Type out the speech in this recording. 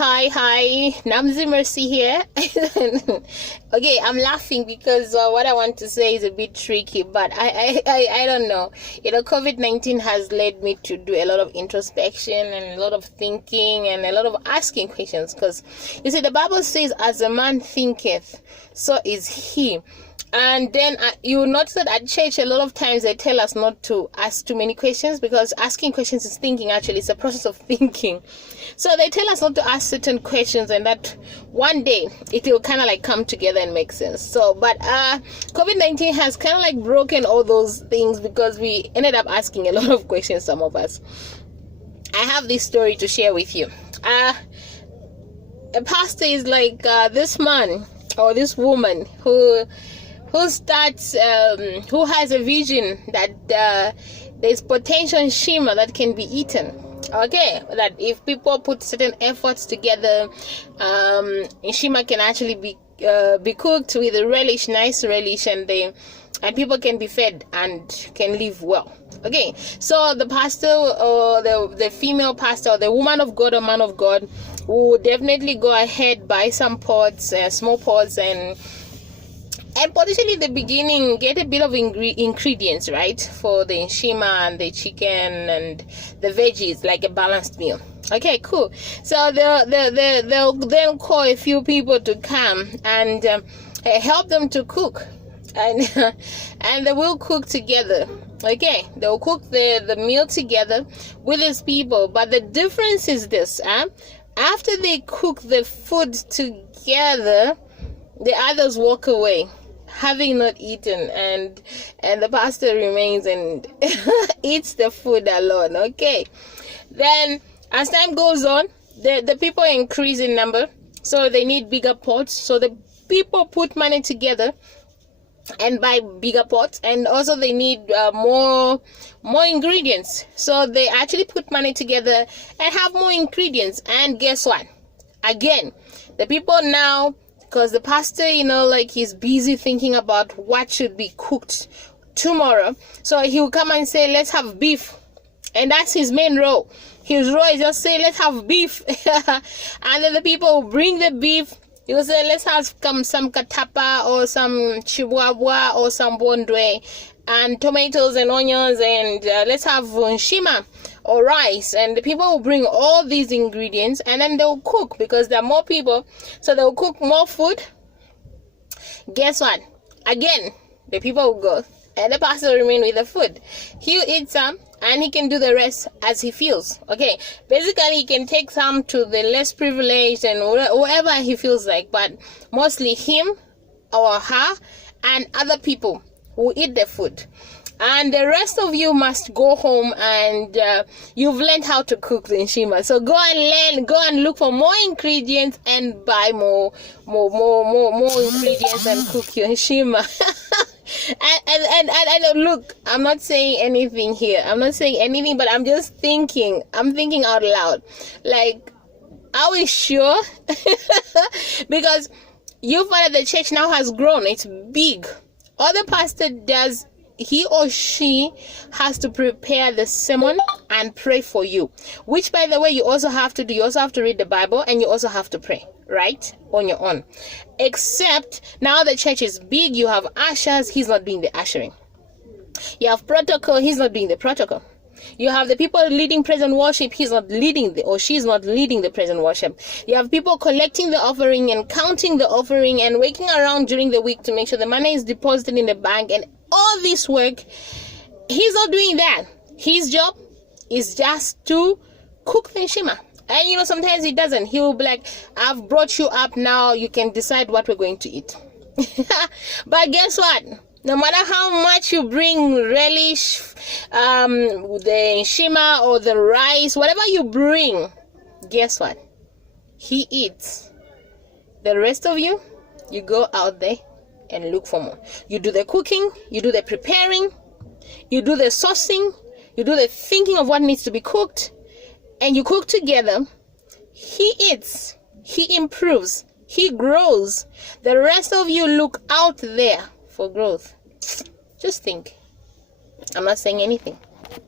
Hi, NamzyMercy here. Okay, I'm laughing because what I want to say is a bit tricky, but I don't know. COVID-19 has led me to do a lot of introspection and a lot of thinking and a lot of asking questions, because you see, the Bible says, as a man thinketh, so is he. And then you notice that at church, a lot of times they tell us not to ask too many questions, because asking questions is thinking. Actually, it's a process of thinking. So they tell us not to ask certain questions, and that one day it will kind of like come together and make sense. So, but COVID-19 has kind of like broken all those things, because we ended up asking a lot of questions, some of us. I have this story to share with you. A pastor is like this man or this woman who starts who has a vision that there's potential shima that can be eaten. Okay, that if people put certain efforts together, shima can actually be cooked with a relish, nice relish, and people can be fed and can live well. Okay, so the pastor or the female pastor or the woman of God or man of God will definitely go ahead, buy some pots, small pots, and potentially in the beginning get a bit of ingredients, right, for the nshima and the chicken and the veggies, like a balanced meal. Okay, cool. So they'll then call a few people to come and help them to cook, and and they will cook together. Okay, they'll cook the meal together with these people. But the difference is this: after they cook the food together, the others walk away, having not eaten, and the pastor remains and eats the food alone. Okay, then as time goes on, the people increase in number, so they need bigger pots. So the people put money together and buy bigger pots, and also they need more ingredients. So they actually put money together and have more ingredients. And guess what? Again, the people now, because the pastor, like, he's busy thinking about what should be cooked tomorrow, so he will come and say, let's have beef. And that's his main role. His role is just say, let's have beef. And then the people will bring the beef. He will say, let's have some katapa or some chihuahua or some bondwe and tomatoes and onions, and let's have nshima or rice. And the people will bring all these ingredients, and then they'll cook, because there are more people, so they'll cook more food. Guess what? Again, the people will go, and the pastor will remain with the food. He'll eat some, and he can do the rest as he feels. Okay, basically he can take some to the less privileged and whoever he feels like, but mostly him or her and other people who eat the food. And the rest of you must go home and you've learned how to cook the nshima. So go and learn, go and look for more ingredients and buy more ingredients and cook your nshima. and look, I'm not saying anything here. I'm not saying anything, but I'm just thinking. I'm thinking out loud. Like, are we sure? Because you find that the church now has grown. It's big. All the pastor does, he or she has to prepare the sermon and pray for you, which, by the way, you also have to do. You also have to read the Bible, and you also have to pray, right, on your own. Except now the church is big. You have ushers. He's not doing the ushering. You have protocol. He's not doing the protocol. You have the people leading praise and worship. He's not leading she's not leading the praise and worship. You have people collecting the offering and counting the offering and waking around during the week to make sure the money is deposited in the bank, and all this work. He's not doing that. His job is just to cook the nshima. And sometimes he doesn't. He will be like, I've brought you up, now you can decide what we're going to eat. But guess what? No matter how much you bring relish, the nshima or the rice, whatever you bring, guess what? He eats. The rest of you go out there and look for more. You do the cooking, you do the preparing, you do the saucing, you do the thinking of what needs to be cooked, and you cook together. He eats, he improves, he grows. The rest of you look out there for growth. Just think. I'm not saying anything.